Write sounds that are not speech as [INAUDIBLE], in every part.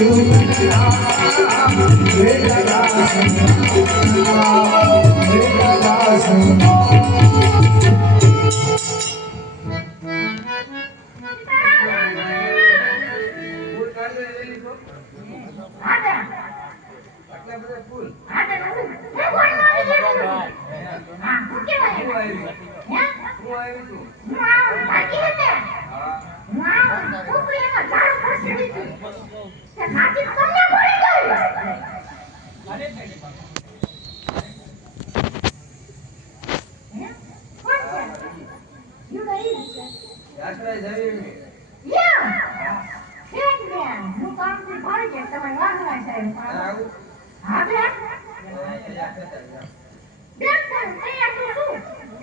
ફૂલ શું આવ્યું શું આવ્યું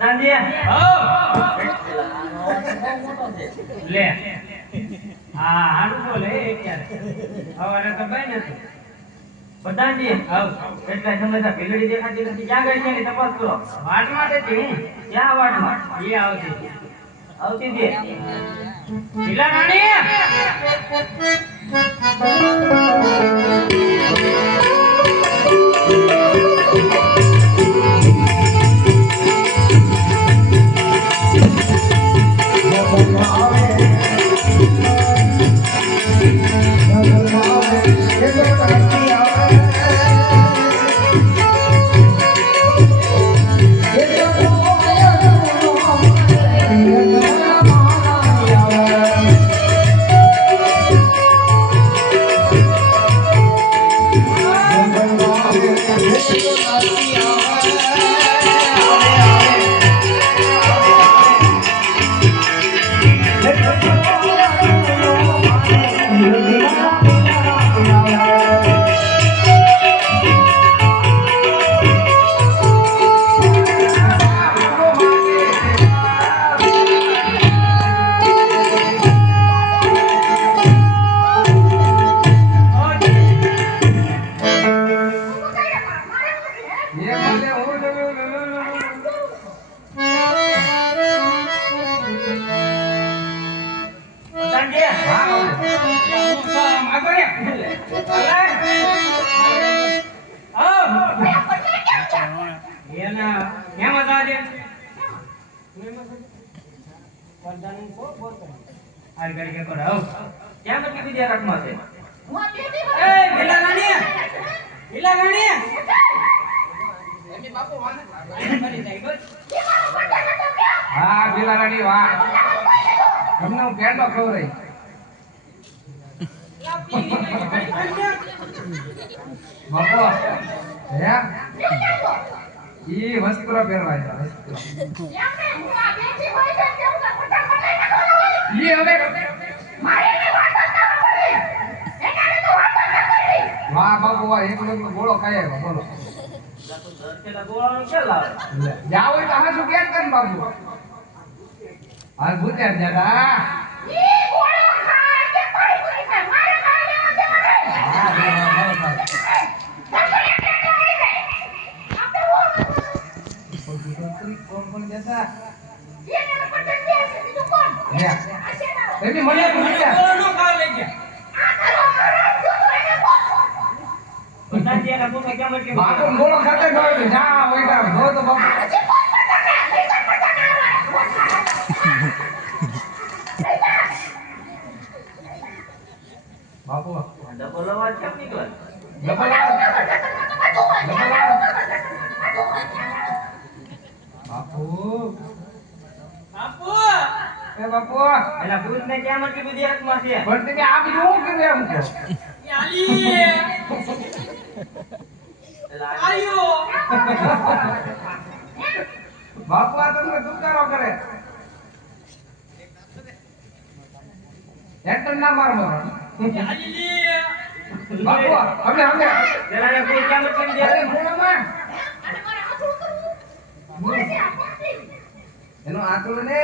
બટાંડી લે. હા હારું તો લે અત્યારે હવારે તો કઈ નથી. બટાંડી આવ એટલે સમજતા ભીલડી દેખાતી નથી. ક્યાં ગઈ છે એની તપાસ કરો. વાટ માટે હતી હું ક્યાં વાટમાં? એ આવતી આવતી દે ભીલા રાણી! કો બોલ કે કરો છે? એ ભીલા રાણી ભીલા રાણી બની જાય બસ હા બિલારાની વાહ. તમને હું પેટો બાપો હે? ઈ વસ્ત્રો પહેરવાય છે વસ્ત્રો ઈ હવે વાહ વાહ એક આવ્યો બોલો પેલા ગોળાનો ક્યાં લાવે લે, જાવ તો હા શું કેમ કરે બાબુ હાલ ભૂત્યા દાદા હા. કોણ જતા એની મને મને ગયા. ગોળો લઈ ગયા. આ તારો મારો જોતો એને બોલો બધાજી એના પુત્ર કેમ અટકે બાપુ ગોળો ખાતે ન તો જા બાપુ બાપુ ડબલ અવાજ કેમ નીકળે ડબલ. બાપુ. બાપુ! એ બાપુ. એલા ભૂત ને કેમ અટકી બધી હાથમાં છે? પણ તમે આ બીજું હું કર્યું એમ કે? આલી આયો બાપુ આ તમને દુકારો કરે એન્ટર ના માર મારો આલી બાપુ અમે અમે. જરા કોઈ કેમ અટકી બધી અરે? મોણામાં અને મારે આટલું કરવું બોલે છે આ કોણ એનો આંતળો ને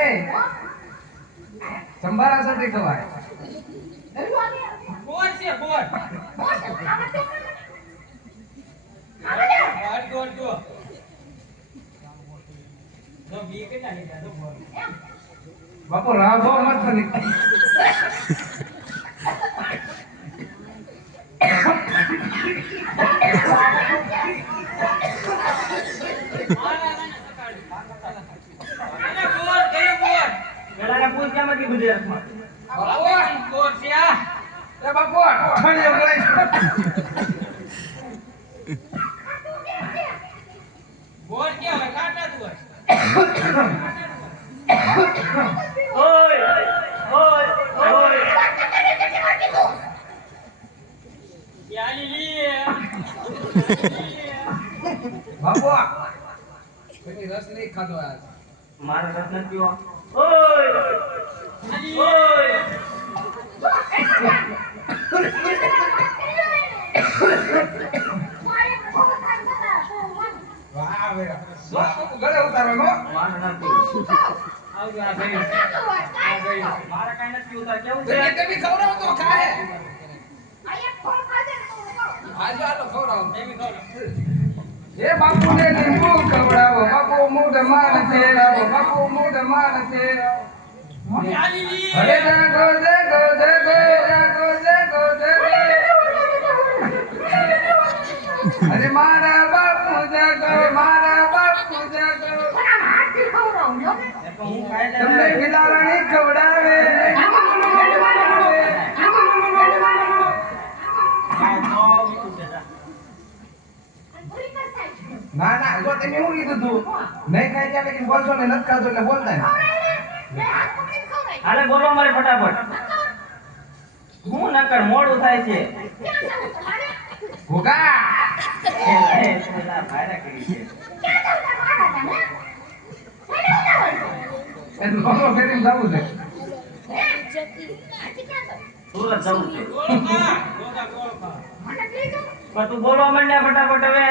સંભારા સાથે ખવાય. બોર છે બોર બાપુ રાધો મત બની એને બોર કયો બોર પેલા ને પુરુષ કેમ અટકી બધી હાથમાં બાપુ બોર છે આ એ બાપુ ઠંડી ઉગલાય બોર કે હવે કાટા તું ઓય ઓય ઓય યાલી લી બાપુ કોઈ રસ નહીં ખાધો આજ. મારો રસ નથી પીવો એ બાપુ ને લીંબુ ખવડાવો બાપુ મૂડ માર છે બાપુ મૂડ માર છે યાલી લી અરે જાગો જાગો જાગો જાગો જાગો જાગો અરે મારા બાપુ જાગો ના ના, જો તમે એવું કીધું તું, નહીં ખાઈ ગયા લેકિન બોલશો ને નથી ખાધો એટલે બોલતા. હાલે બોલો મારે ફટાફટ. હું નકર મોડું થાય છે. ભૂકા તો બોલવા માંડ્યા ફટાફટ હવે?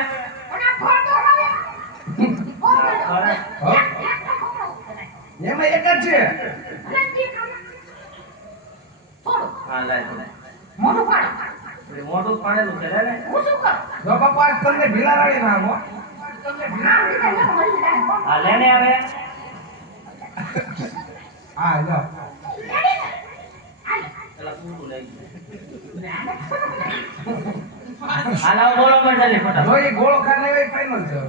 એમાં એક જ છે. હા લાય તું. મોટું પાડો. પેલી મોઢું છે ને? હું શું કરું. જો બાપા ના આવો ન હા લે ને હવે. હા આવો ગોળો ખાને છે ગોળો છે.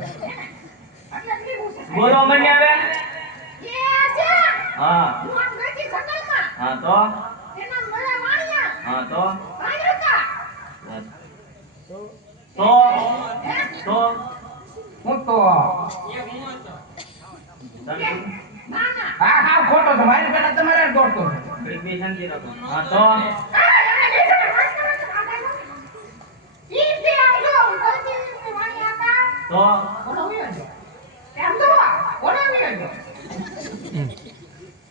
હા. હું તો? હા તો? તો? તો? હું તો? હા ખોટો તમારે ઘડીક બે શાંતિ હા તો? તો?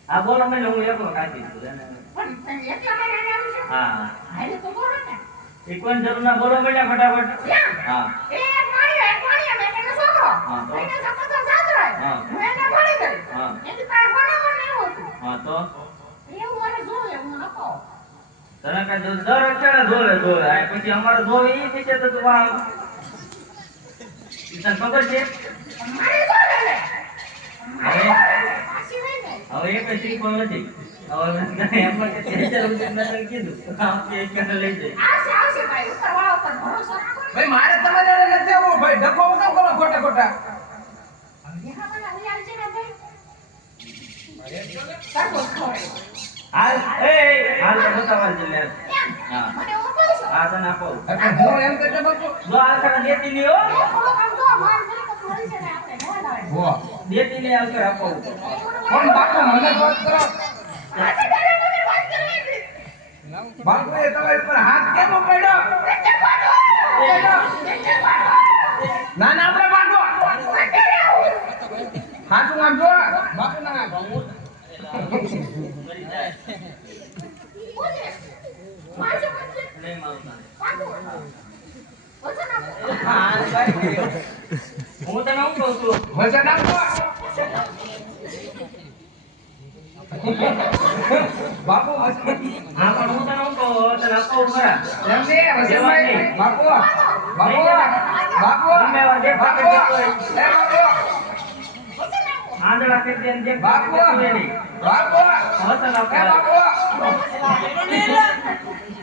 આ બોલો માંડ હું એકલો કાઢી દીધું. હા. હાલે તો બોલો ને. જરૂર ના બોલો માંડ્યા ફટાફટ. હા. એ મેં છોકરો હા, તો? એને હા. હું એને ભણી ગઈ હા. એની પાસે ભણવાનું નહીં હોતું. હા તો? એવું નકો તને કાંઈ જો- દર અક્ષરે આ પછી અમારે જોવે ઈ વિશે તો તું આમ તને ખબર છે? મારે હવે એ કઈ હવે નથી. હવે એમ પણ કીધું. આમ કે એક લઈ જાય. આવશે આવશે ભાઈ. ઉપરવાળા ઉપર ભરોસો ભાઈ મારે તમારે નથી આવવું ભાઈ. ડખો ન કરો ખોટા ખોટા. હાલ એ એ, હાલ તો બતાવવા હા. મને હું કહું તને આપો. હું એમ કહેતો બાપુ? જો આ તને દેતી લ્યો માર મિલકત મળી છે ને આપણે ઘણા લાવે. હો દેતી લે આવશે આપો પણ બાપુ મને વાત કરો આજે તારે મને વાત કરવી હતી. બાપુ એ તમારી પર હાથ કેમ ઉપાડ્યો એટલે પાડો. એટલે ના ના આપણે આમ જો બાપુ ના. હા, ભાઈ. હું તને શું કહું છું? વજન આપો બાપુ વજન હા પણ હું તને શું કહું? તને આપો ખરા? એમ ને વજનભાઈ બાપુ બાપુ બાપુ ધન્યવાદ, દેખ બાપુ. બાપુ. એ બાપુ. વજન. આંધળા કરી દે ને દેખ બાપુ. બાપુ વતન એ આપો. બાપુ. [LAUGHS] [LAUGHS]